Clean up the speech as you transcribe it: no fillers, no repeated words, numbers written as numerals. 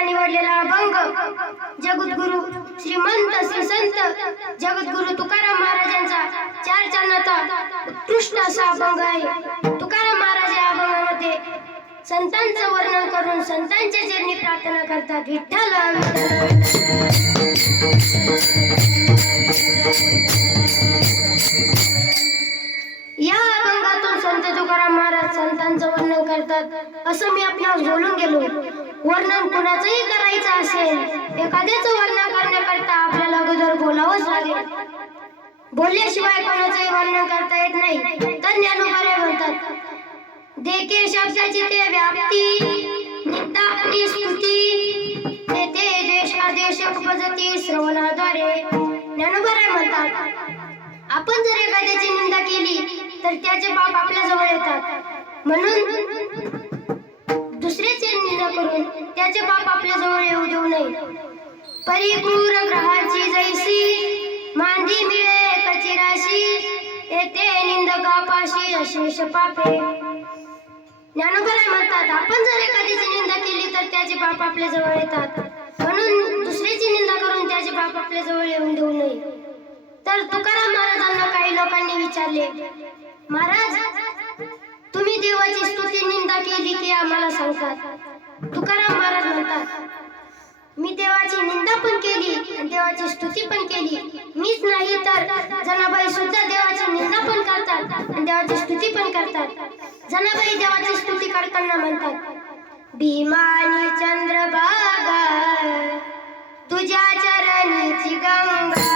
तुला निवडलेला अभंग जगद्गुरु श्रीमंत श्री संत जगद्गुरु तुकाराम महाराजांचा चार चरणाचा उत्कृष्ट असा अभंग आहे। तुकाराम महाराज या अभंगामध्ये संतांचं वर्णन करून संतांच्या चरणी प्रार्थना करतात। विठ्ठल या अभंगातून संत तुकाराम महाराज संतांचं वर्णन करतात असं मी आपल्याला बोलून गेलो। वर्णन कुणाचंही करायचं असेल, एखाद्याचं वर्णन करण्याकरता आपल्याला अगोदर बोलावंच लागेल। बोलल्याशिवाय कोणाचंही वर्णन करता येत नाही। तर ज्ञानोबा म्हणतात, देखे शब्दाची ते व्याप्ती निंदा आणि स्तुती तेथे देशादेश उपजती श्रवणाद्वारे। ज्ञानोबा म्हणतात, आपण जर एखाद्याची निंदा केली तर त्याचे पाप आपल्या जवळ येतात, म्हणून दुसऱ्याची निंदा करून त्याचे पाप आपल्या जवळ येऊ देऊ नये। परिक्रूर ग्रहाची जैसी मांदी मिळे कचिराशी येथे निंदकापाशी अशेष पापे। ज्ञानोबा म्हणतात, आपण जर एखाद्याची निंदा केली तर त्याचे पाप आपल्या जवळ येतात, म्हणून दुसऱ्याची निंदा करून त्याचे पाप आपल्या जवळ येऊन देऊ नये। तर तुकाराम महाराजांना काही लोकांनी विचारले, महाराज तुम्ही देवाची स्तुती निंदा केली की आम्हाला सांगतात? तुकाराम महाराज म्हणतात, मी देवाची निंदा पण केली आणि देवाची स्तुती पण केली। मीच नाही तर जनाबाई सुद्धा देवाची निंदा पण करतात आणि देवाची स्तुती पण करतात। जनाबाई देवाची स्तुती करताना म्हणतात, भीमानी चंद्रभागा तुझ्या चरणीची गंगा